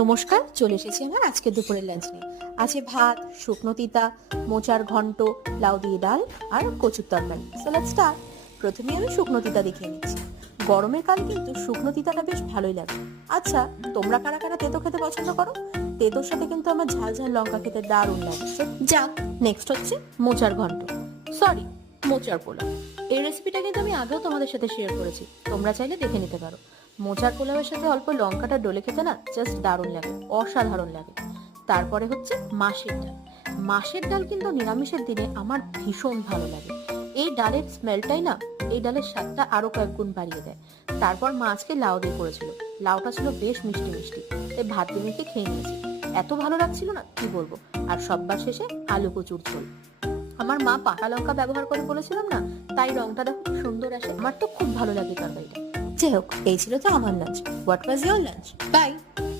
নমস্কার, চলে এসেছি আমার আজকের দুপুরের লাঞ্চ নিয়ে। আছে ভাত, শুকনো তিতা, মোচার ঘন্ট, লাউ দিয়ে ডাল আর কচুর তরকারি। So let's start. প্রথমে আমি শুকনো তিতা দেখিয়ে নিচ্ছি। গরমের কালে কিন্তু শুকনো তিতাটা বেশ ভালোই লাগে। আচ্ছা, তোমরা কারা কারা তেতো খেতে পছন্দ করো? তেতোর সাথে কিন্তু আমার ঝাল ঝাল লঙ্কা খেতে দারুণ লাগে। So, যাক, নেক্সট হচ্ছে মোচার ঘন্ট, সরি, মোচার পোলাও। এই রেসিপিটা কিন্তু আমি আগেও তোমাদের সাথে শেয়ার করেছি, তোমরা চাইলে দেখে নিতে পারো। মোচার পোলাওয়ের সাথে অল্প লঙ্কাটা ডলে খেতে না জাস্ট দারুণ লাগে, অসাধারণ লাগে। তারপরে হচ্ছে মাছের ডাল। মাছের ডাল কিন্তু নিরামিষের দিনে আমার ভীষণ ভালো লাগে। এই ডালের স্মেলটাই না এই ডালের স্বাদটা আরো কয়েক গুণ বাড়িয়ে দেয়। তারপর মা আজকে লাউ দিয়ে করেছিল। লাউটা ছিল বেশ মিষ্টি মিষ্টি, তাই ভাত দিয়ে মেখে খেয়ে নিয়েছি। এত ভালো লাগছিল না কি বলবো। আর সববার শেষে আলু কচুর ঝোল। আমার মা পাকা লঙ্কা ব্যবহার করে বলেছিলাম না, তাই রংটা দেখো কি সুন্দর আসে। আমার তো খুব ভালো লাগে তরকারিটা। যাই হোক, এই ছিল তো আমার lunch. What was your lunch? By.